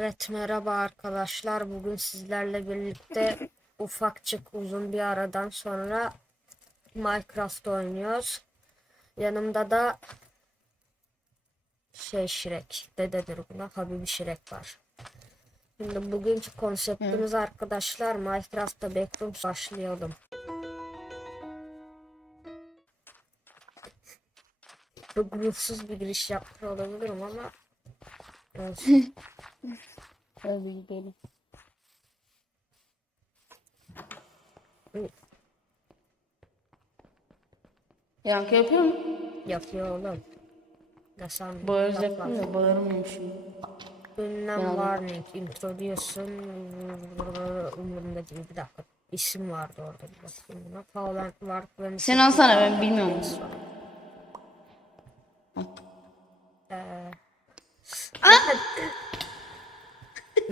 Evet merhaba arkadaşlar. Bugün sizlerle birlikte ufakçık uzun bir aradan sonra Minecraft oynuyoruz. Yanımda da şey Şirek. Dededir buna. Habibi Şirek var. Şimdi bugünkü konseptimiz arkadaşlar Minecraft'ta Backrooms başlayalım. Çok ruhsuz bir giriş yapmış olabilirim ama olsun. Hadi gidelim. Yankı yapıyor mu? Yapıyor oğlum. Ne sandın? Bağıracaktım da bağırmamışım. Ünlem Yani- warning, introduction, umurumda değil bir dakika. İsim vardı orada bir bakayım buna. Power Warp Sen alsana ben bilmiyorum.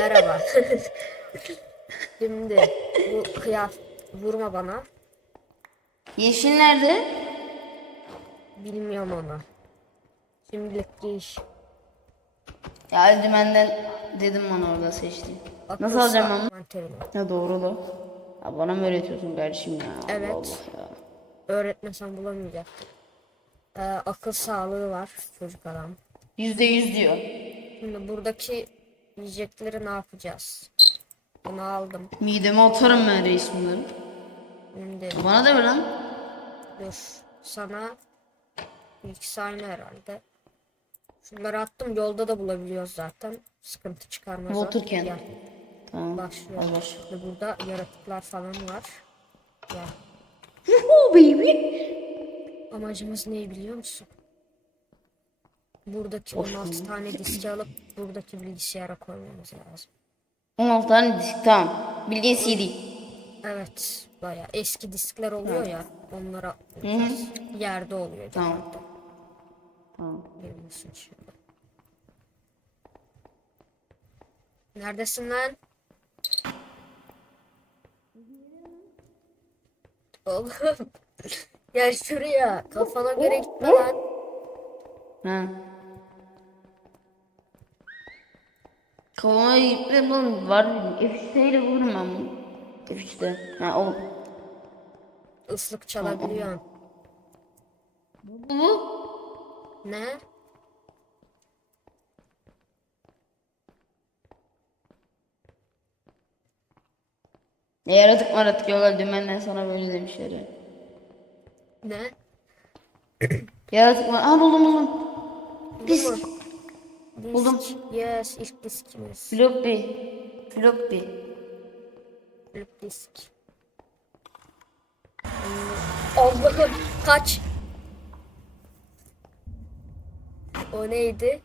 Merhaba. Şimdi bu kıyaf vurma bana. Yeşil nerede? Bilmiyorum onu. Şimdilik giy. Ya eldivenden dedim bana orada seçtim. Akıl Nasıl alacağım onu? manterini. Ya doğru da. Ya bana mı öğretiyorsun kardeşim ya? Allah Evet. Allah ya. Öğretmesen bulamayacaktım. Ee, akıl sağlığı var çocuk adam. Yüzde yüz diyor. Şimdi buradaki yiyecekleri ne yapacağız? Bunu aldım. Mideme atarım ben reis bunları. Şimdi Bana da ver lan. dur. Sana ikisi aynı herhalde. Şunları attım. Yolda da bulabiliyoruz zaten. Sıkıntı çıkarmaz. o. Watercan. Gel. Tamam. Başlıyor. Al baş. Şimdi burada yaratıklar falan var. Gel. Oh baby. Amacımız ne biliyor musun? Buradaki 16 tane diski alıp buradaki bilgisayara koymamız lazım. 16 tane disk tamam. Bildiğin CD. Evet, baya eski diskler oluyor ya, onlara koyacağız. yerde oluyor Tamam. genelde. Tamam. Şimdi. Neredesin lan? Oğlum. Gel şuraya. Kafana göre gitme lan. Ha. Kafama gitme lan var dedim. F3'te ile vururum ben bunu. F3'te. Ha oğlum. Islık çalabiliyorsun. Bu bu. Ne? Ne yaratık maratık yok dümenden sana böyle demişler. Ne? Yaratık var. Aa buldum buldum. Disk. Disk. Buldum. Yes, ilk diskimiz. Floppy. Floppy. Flip disk. Allah'ım kaç. O neydi?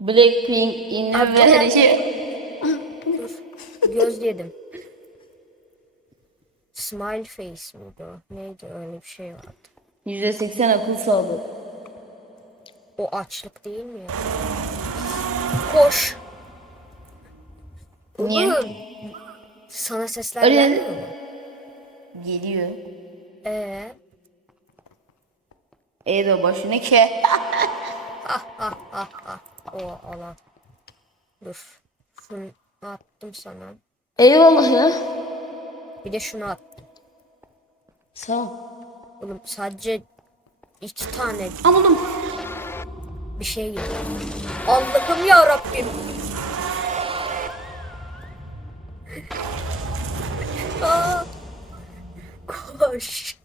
Blackpink in. Dur. Göz yedim. Smile face miydi o? Neydi öyle bir şey vardı. %80 akıl sağlığı. O açlık değil mi ya? Koş. Niye? Oğlum, Sana sesler Öyle- gelmiyor mu? Geliyor. Ee, E de başına ke. o alan. Dur. Şunu attım sana. Eyvallah ya. Bir de şunu attım. Sağ ol. Oğlum sadece iki tane buldum. bir şey geliyor. Allah'ım ya Rabbim. Koş.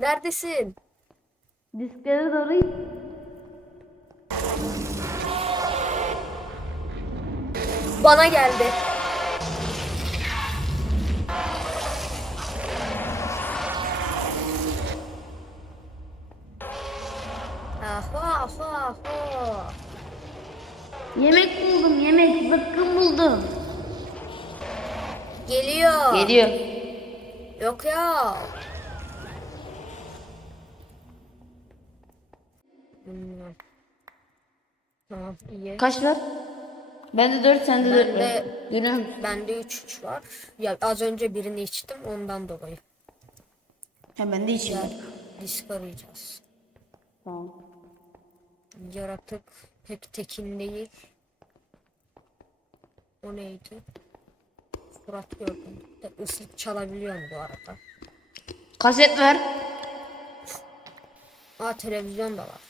Neredesin? Disklere doğru Bana geldi. Yemek buldum yemek. Zıkkım buldum. Geliyor. Geliyor. Yok ya. Tamam iyi. Kaç var? Bende 4 sende 4 var. Musun? Bende 3 3 var. Ya az önce birini içtim ondan dolayı. Ha bende yok. Gel disk arayacağız. Tamam. Yaratık pek tekin değil. O neydi? Surat gördüm. De ıslık çalabiliyorum bu arada. Kaset ver. Aa televizyon da var.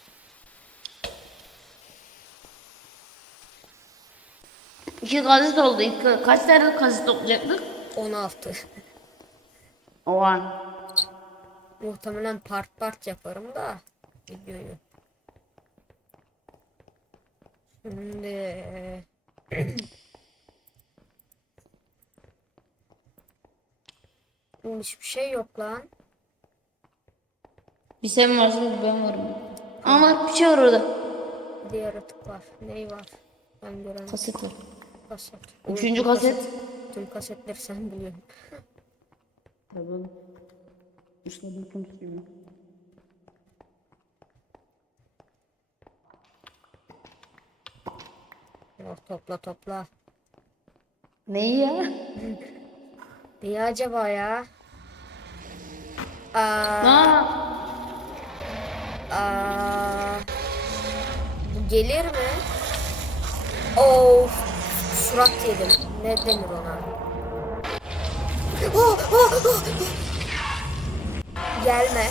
İki kaset oldu. İki, kaç tane kaset toplayacaktık? 16. Oha. Muhtemelen part part yaparım da videoyu. Şimdi Oğlum hiçbir şey yok lan. Bir sen varsın bir ben varım. Ama bir şey var orada. Bir yaratık var. Ney var? Ben gören Kaset var. kaset. Üçüncü Oğlum, kaset. Tüm kasetleri sen biliyorsun. Tabii oğlum. İşte bir kim tutuyor. Yok, topla topla. Neyi ya? Niye acaba ya? Aa, Aa, aa, bu gelir mi? Of, surat yedim. Ne denir ona? Oh, oh, oh. Gelme.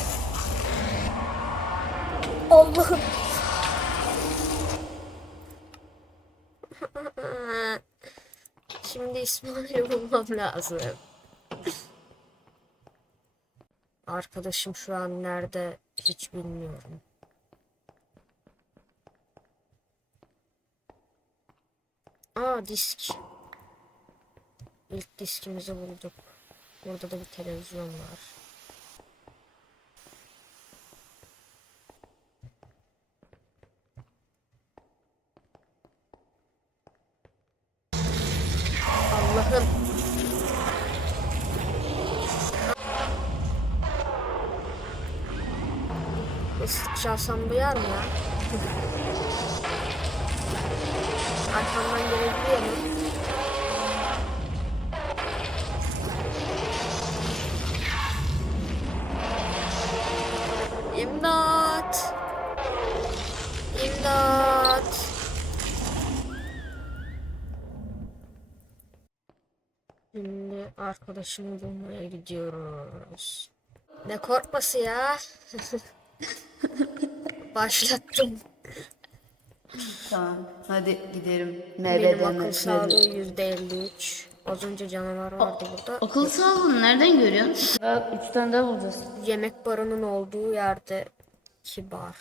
Allah'ım. Şimdi İsmail'i bulmam lazım. Arkadaşım şu an nerede hiç bilmiyorum. Aa disk. İlk diskimizi bulduk. Burada da bir televizyon var. Allah'ım. Çalsam duyar mı ya? Arkamdan gelebiliyor mu? İmdat! İmdat! Şimdi arkadaşımı bulmaya gidiyoruz. Ne korkması ya? Başlattım. tamam. Hadi gidelim. Benim akıl sağlığı yüzde 53. Az önce canavar vardı burada. Akıl sağlığını nereden görüyorsun? Bak üç tane daha bulacağız. Yemek barının olduğu yerde ki bar.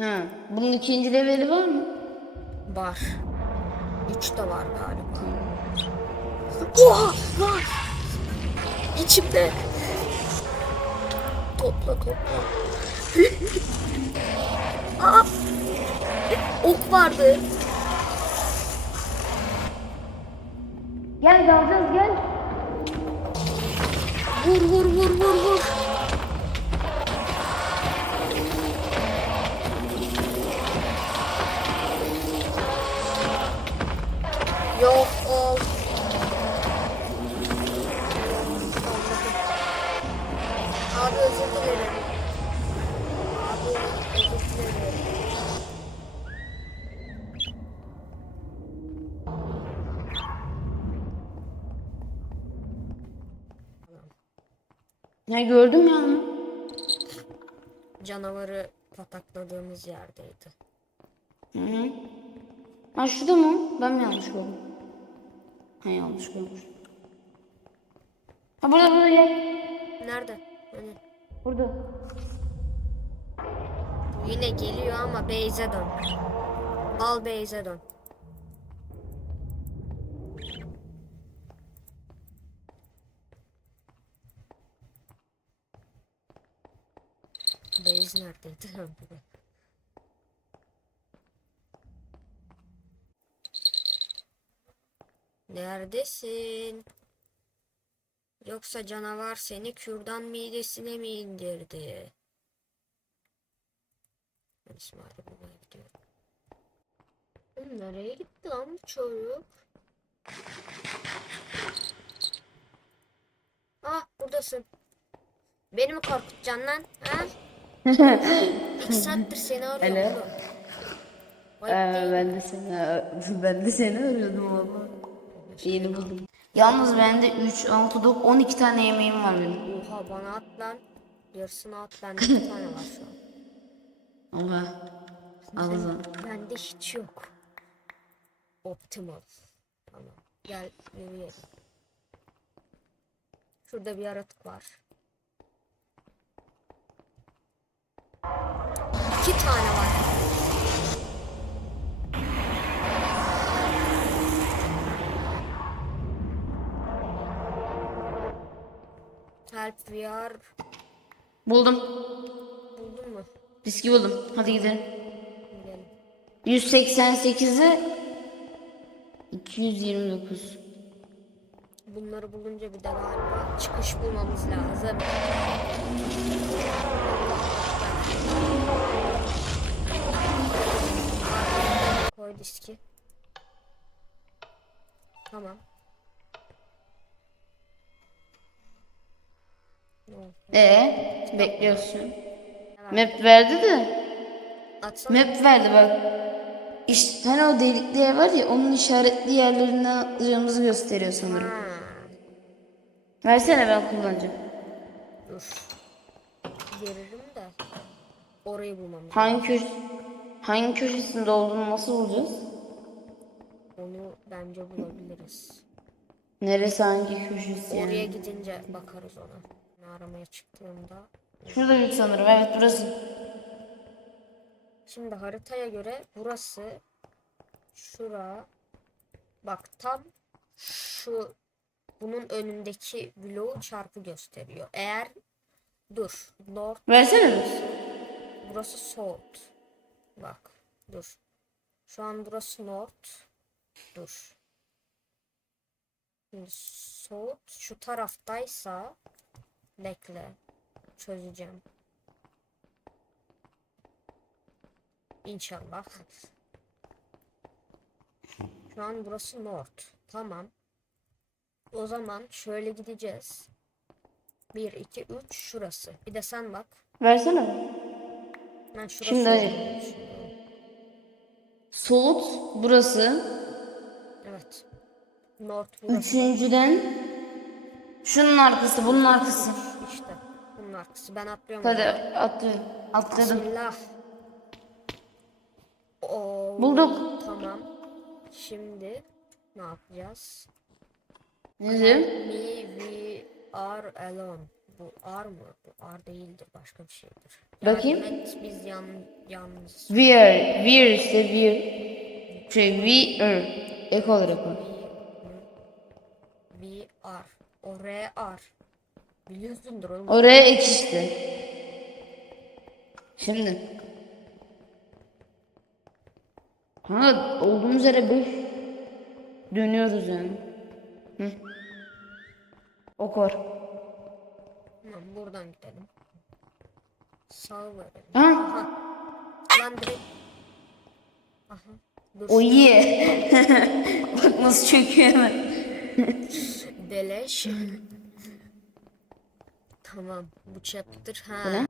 Ha, bunun ikinci leveli var mı? Bar. Üç de var galiba. Oha! Var! İçimde. Topla topla. Aa! Ok vardı. Gel dalacağız gel. Vur vur vur vur vur. Ya gördüm ya. Canavarı patakladığımız yerdeydi. Hı hı. Ha şurada mı? Ben mi yanlış gördüm? Ha yanlış görmüş. Ha burada burada gel. Nerede? Hani Burada. bu yine geliyor ama Beyze dön. Al Beyze dön. Beyz neredeydi? Neredesin? Yoksa canavar seni kürdan midesine mi indirdi? Nereye gitti lan bu çocuk? Ah buradasın. Beni mi korkutacaksın lan? Ha? İki saattir seni arıyorum. Alo. oğlum. Ee, ben de seni ben de seni arıyordum valla. Yeni buldum. Yalnız bende 3, 6, 9, 12 tane yemeğim var benim. Oha bana at lan. Yarısını at. Bende bir tane var şu an. Oha. Al o zaman. Bende hiç yok. Optimal. Tamam. Gel yürüyelim. Şurada bir yaratık var. İki tane var. Help are. Buldum. Buldun mu? Biski buldum. Hadi gidelim. Gidelim. 188'e 229. Bunları bulunca bir de galiba çıkış bulmamız lazım. Koy diski. Tamam. Ee, bekliyorsun. Map verdi de. Atsana. Map verdi bak. İşte hani o delikli yer var ya onun işaretli yerlerinden atlayacağımızı gösteriyor sanırım. Ha, Versene ben kullanacağım. dur. Veririm de. Orayı bulmamız lazım. Hangi köş hangi köşesinde olduğunu nasıl bulacağız? Onu bence bulabiliriz. Neresi hangi köşesi yani? Oraya gidince bakarız ona. Aramaya çıktığımda. Şurada büyük sanırım. Evet burası. Şimdi haritaya göre burası şura bak tam şu bunun önündeki bloğu çarpı gösteriyor. Eğer dur north Versene mi? burası south. Bak dur. Şu an burası north. Dur. Şimdi south şu taraftaysa bekle çözeceğim. İnşallah. Şu an burası north. Tamam. O zaman şöyle gideceğiz. 1 2 3 şurası. Bir de sen bak. Versene? Ben şurası. Şimdi düşünüyorum. Soğut burası. Evet. North burası. Üçüncüden şunun arkası, bunun arkası. İşte. Bunun arkası. Ben atlıyorum. Hadi atlıyorum. Atladım. Bismillah. Oo, Bulduk. Tamam. Şimdi ne yapacağız? Ne diyor? Me we are alone. Bu R mı? Bu R değildir. Başka bir şeydir. Bakayım. Yardım biz yan, yalnız. We are, we are işte we are. Şey we are. Ek olarak o. We are. O R R. Biliyorsundur oğlum. Oraya ek işte. Şimdi. Ha olduğumuz yere bir dönüyoruz yani. Hı. Ok var. Tamam, buradan gidelim. Sağ verelim. Ha? Aha. Lan direkt. Aha. Dur. O iyi. Bak nasıl çöküyor hemen. Beleş. tamam. Bu chapter. Ha. ne?